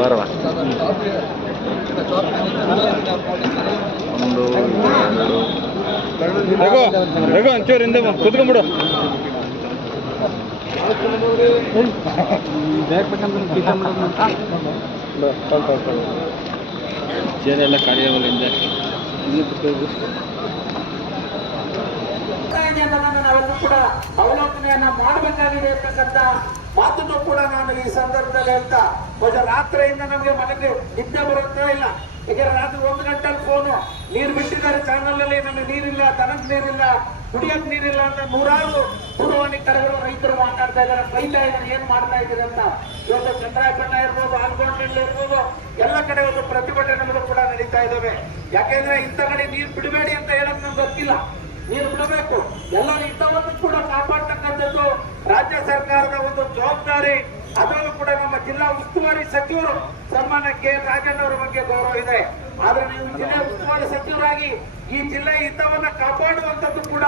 ಬರವಾ ಒಂದು ರಘು ಒಂಚೂರು ಹಿಂದೆ ಕೂತ್ಕೊಂಡ್ಬಿಡು. ಚೇರೆಲ್ಲ ಖಾಲಿಯಾಗಲ್ಲ ಹಿಂದೆ. ನಾವೆಲ್ಲರೂ ಕೂಡ ಅವಲೋಕನೆಯನ್ನ ಮಾಡಬೇಕಾಗಿದೆ ಅಂತಕ್ಕಂಥ ಮಾತನ್ನು ಕೂಡ ನಾನು ಈ ಸಂದರ್ಭದಲ್ಲಿ ಹೇಳ್ತಾ, ಬಹುಶಃ ರಾತ್ರಿಯಿಂದ ನಮಗೆ ಮನೆಗೆ ನಿದ್ದೆ ಬರುತ್ತಾ ಇಲ್ಲ. ಯಾಕಂದ್ರೆ ರಾತ್ರಿ 1 ಗಂಟೆಲಿ ಫೋನು, ನೀರು ಬಿಟ್ಟಿದ್ದಾರೆ ಚಾನಲ್ ಅಲ್ಲಿ, ನಮಗೆ ನೀರಿಲ್ಲ, ದನಕ್ಕೆ ನೀರಿಲ್ಲ, ಕುಡಿಯಕ್ ನೀರಿಲ್ಲ ಅಂತ ನೂರಾರು ದೂರವಾಣಿ ಕರೆಗಳು ರೈತರು ಮಾತಾಡ್ತಾ ಇದ್ದಾರೆ, ಬೈತಾ ಇದ್ದಾರೆ, ಏನ್ ಮಾಡ್ತಾ ಇದ್ದೀರಿ ಅಂತ. ಇವತ್ತು ಚಂದ್ರಾಯಪಟ್ಟಣ ಇರ್ಬೋದು, ಆಲ್ಗೊಂಡಲ್ಲಿ ಇರ್ಬೋದು, ಎಲ್ಲ ಕಡೆ ಒಂದು ಪ್ರತಿಭಟನೆಗಳು ಕೂಡ ನಡೀತಾ ಇದ್ದಾವೆ. ಯಾಕೆಂದ್ರೆ ಇಂಥ ಕಡೆ ನೀರು ಬಿಡಬೇಡಿ ಅಂತ ಹೇಳಕ್ ನಮ್ಗೆ ಗೊತ್ತಿಲ್ಲ, ನೀರು ಬಿಡಬೇಕು. ಎಲ್ಲ ಇಂಥವನ್ನು ಕೂಡ ಕಾಪಾಡ್ತಕ್ಕಂಥದ್ದು ರಾಜ್ಯ ಸರ್ಕಾರದ ಒಂದು ಜವಾಬ್ದಾರಿ. ಅದರಲ್ಲೂ ಕೂಡ ನಮ್ಮ ಜಿಲ್ಲಾ ಉಸ್ತುವಾರಿ ಸಚಿವರು ಸನ್ಮಾನ್ಯ ಕೆ ರಾಜಣ್ಣ ಅವರ ಬಗ್ಗೆ ಗೌರವ ಇದೆ. ಆದ್ರೆ ನೀವು ಜಿಲ್ಲಾ ಉಸ್ತುವಾರಿ ಸಚಿವರಾಗಿ ಈ ಜಿಲ್ಲೆಯ ಹಿತವನ್ನ ಕಾಪಾಡುವಂತದ್ದು ಕೂಡ